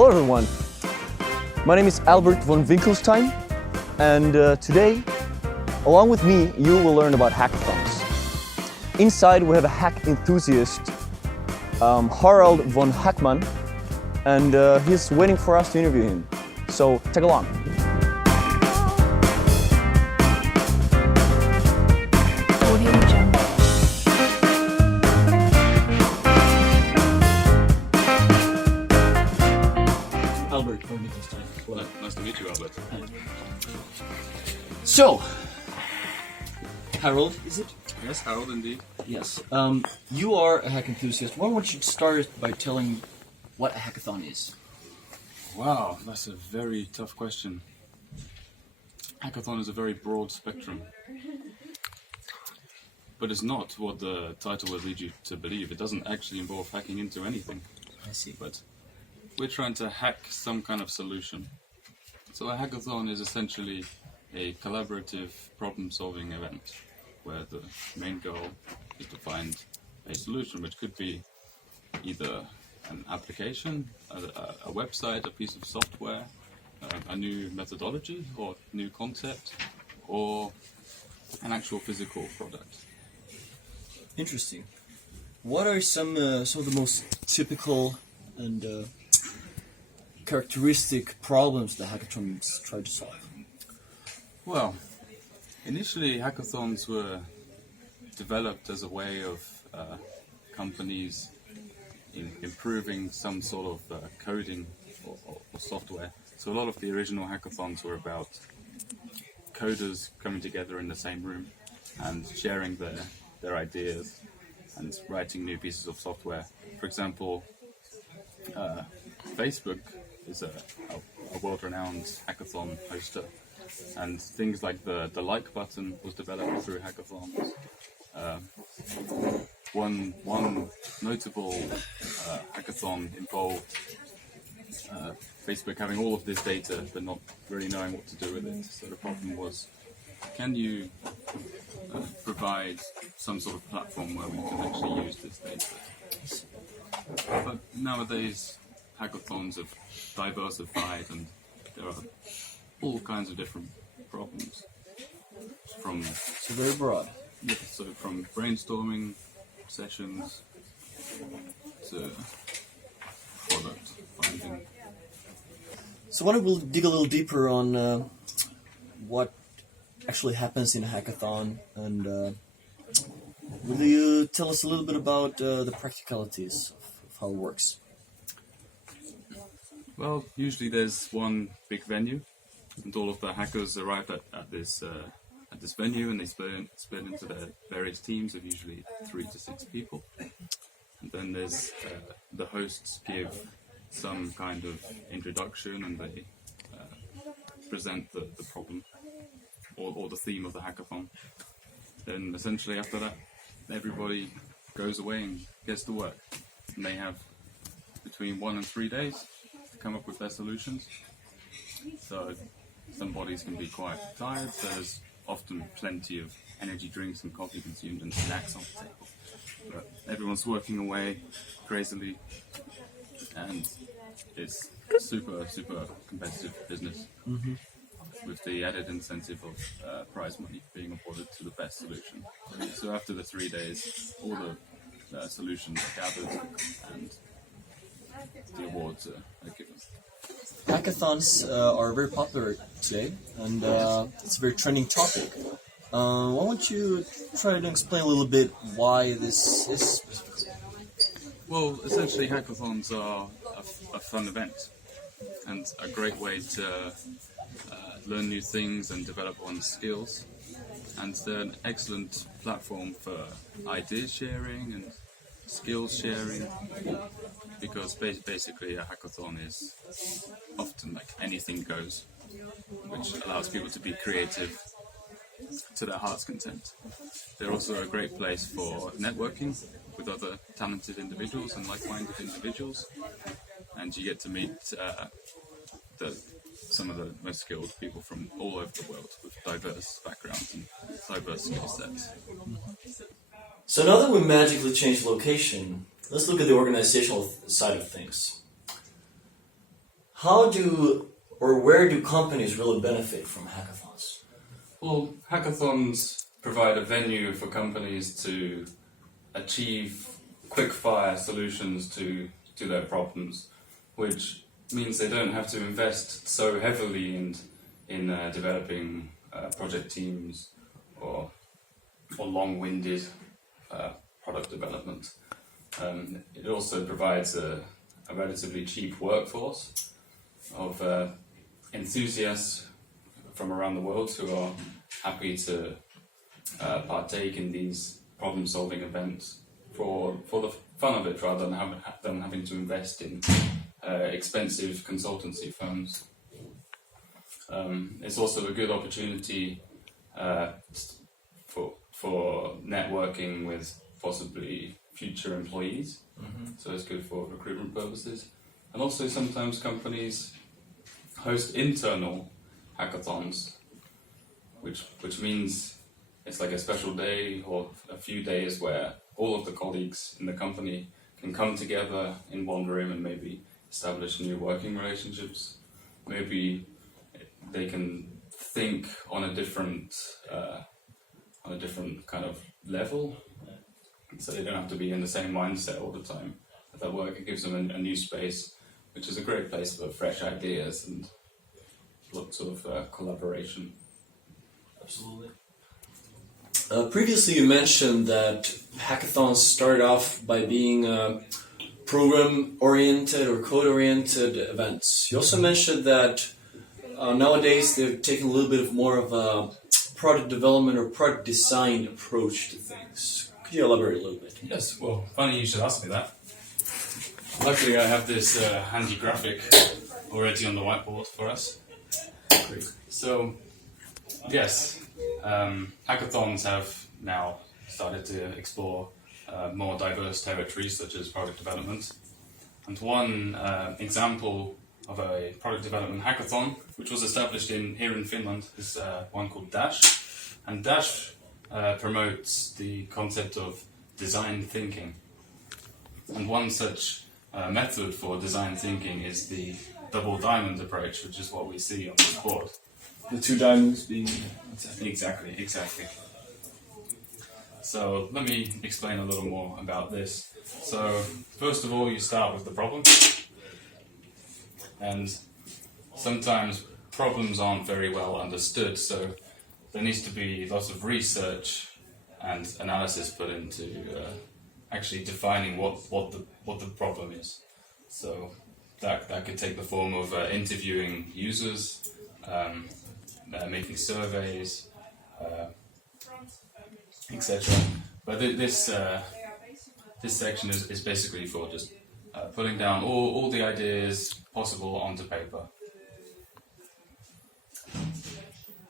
Hello everyone, my name is Albert von Schnacktelstien, and today, along with me, you will learn about hackathons. Inside we have a hack enthusiast, Harald von Hackman, and he's waiting for us to interview him. So tag along. Albert von Schnacktelstien. Well, nice to meet you, Albert. So, Harald, is it? Yes, Harold indeed. Yes. You are a hack enthusiast. Why don't you start by telling what a hackathon is? Wow, that's a very tough question. Hackathon is a very broad spectrum. But it's not what the title would lead you to believe. It doesn't actually involve hacking into anything. I see. But we're trying to hack some kind of solution. So a hackathon is essentially a collaborative problem-solving event where the main goal is to find a solution, which could be either an application, a website, a piece of software, a new methodology or new concept, or an actual physical product. Interesting. What are some of the most typical and characteristic problems that hackathons try to solve? Well, initially hackathons were developed as a way of companies improving some sort of coding or software. So a lot of the original hackathons were about coders coming together in the same room and sharing their ideas and writing new pieces of software. For example, Facebook is a world-renowned hackathon hoster, and things like the like button was developed through hackathons. One notable hackathon involved Facebook having all of this data but not really knowing what to do with it. So the problem was, can you provide some sort of platform where we can actually use this data? But nowadays hackathons have diversified and there are all kinds of different problems. So very broad. Yeah, so from brainstorming sessions to product finding. So why don't we dig a little deeper on what actually happens in a hackathon, and will you tell us a little bit about the practicalities of how it works? Well, usually there's one big venue, and all of the hackers arrive at this venue, and they split into their various teams of usually 3 to 6 people. And then there's the hosts give some kind of introduction, and they present the problem or the theme of the hackathon. Then essentially after that, everybody goes away and gets to work, and they have between 1 and 3 days to come up with their solutions. So some bodies can be quite tired, so there's often plenty of energy drinks and coffee consumed and snacks on the table. But everyone's working away crazily, and it's super competitive business, with the added incentive of prize money being awarded to the best solution. So after the 3 days, all the solutions are gathered and the awards are given. Hackathons are very popular today, and it's a very trending topic. Why don't you try to explain a little bit why this is specifically? Well, essentially hackathons are a fun event and a great way to learn new things and develop one's skills, and they're an excellent platform for idea sharing and skills sharing, because basically a hackathon is often like anything goes, which allows people to be creative to their heart's content. They're also a great place for networking with other talented individuals and like-minded individuals, and you get to meet some of the most skilled people from all over the world with diverse backgrounds and diverse skill sets. So now that we magically changed location, let's look at the organizational side of things. How do or where do companies really benefit from hackathons? Well, hackathons provide a venue for companies to achieve quick-fire solutions to their problems, which means they don't have to invest so heavily in developing project teams or long-winded product development. It also provides a relatively cheap workforce of enthusiasts from around the world who are happy to partake in these problem-solving events for the fun of it, rather than having to invest in expensive consultancy firms. It's also a good opportunity for networking with possibly future employees. So it's good for recruitment purposes. And also sometimes companies host internal hackathons, which means it's like a special day or a few days where all of the colleagues in the company can come together in one room and maybe establish new working relationships. Maybe they can think on a different kind of level, so they don't have to be in the same mindset all the time at their work. It gives them a new space, which is a great place for fresh ideas and lots of collaboration. Absolutely. Previously you mentioned that hackathons started off by being program-oriented or code-oriented events. You also mentioned that nowadays they're taking a little bit more of a product development or product design approach to things. Could you elaborate a little bit? Yes, well, funny you should ask me that. Luckily I have this handy graphic already on the whiteboard for us. Great. So, yes, hackathons have now started to explore more diverse territories such as product development. And one example of a product development hackathon, which was established here in Finland, is one called Dash. And Dash promotes the concept of design thinking. And one such method for design thinking is the double diamond approach, which is what we see on this board. The two diamonds being... Exactly. So let me explain a little more about this. So first of all, you start with the problem. And sometimes problems aren't very well understood, so there needs to be lots of research and analysis put into actually defining what the problem is. So that could take the form of interviewing users, making surveys, etc. But this section is basically for just putting down all the ideas possible onto paper.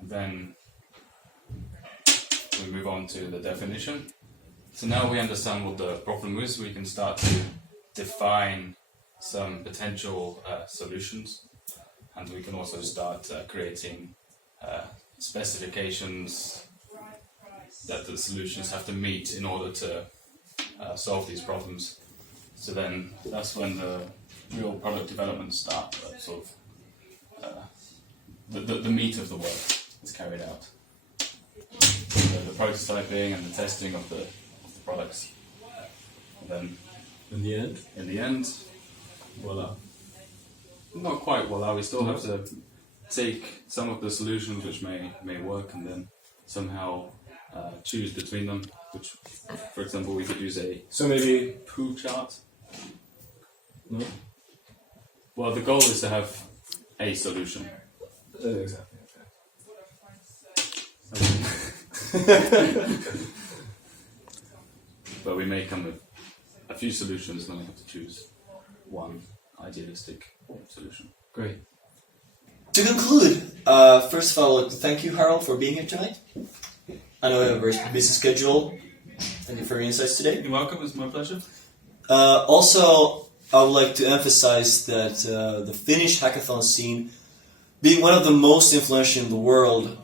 And then we move on to the definition. So now we understand what the problem is, we can start to define some potential solutions, and we can also start creating specifications that the solutions have to meet in order to solve these problems. So then that's when the real product development starts, sort of the meat of the work is carried out. The prototyping and the testing of the products. And then in the end, voila. Not quite voila, we still have to take some of the solutions which may work and then somehow choose between them, which, for example, we could use a So maybe... poo chart. No? Well, the goal is to have a solution. Exactly. But we may come with a few solutions, then we have to choose one idealistic solution. Great. To conclude, first of all, I'd like to thank you, Harald, for being here tonight. I know you have a very busy schedule. Thank you for your insights today. You're welcome, it's my pleasure. Also, I would like to emphasize that the Finnish hackathon scene, being one of the most influential in the world,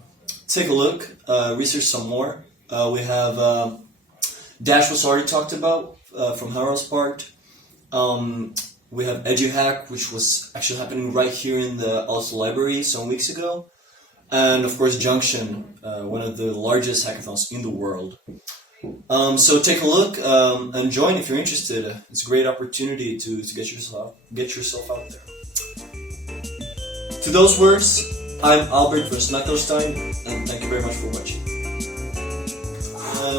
take a look, research some more. We have Dash was already talked about from Harald's part. We have EduHack, which was actually happening right here in the Oslo library some weeks ago. And of course Junction, one of the largest hackathons in the world. So take a look and join if you're interested. It's a great opportunity to get yourself out there. To those words, I'm Albert von Schnacktelstien, and thank you very much for watching.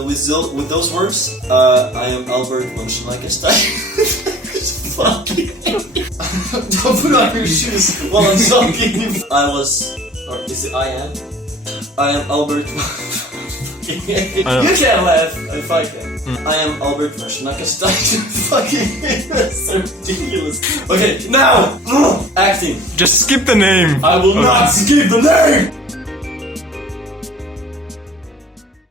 With those words, I am Albert von Schnacktelstien. Don't put on your shoes while I'm talking. I am Albert. You can't laugh if I can. I am Albert von Schnacktelstien. Fucking, that's so ridiculous. Okay, now acting. Just skip the name. I will not skip the name.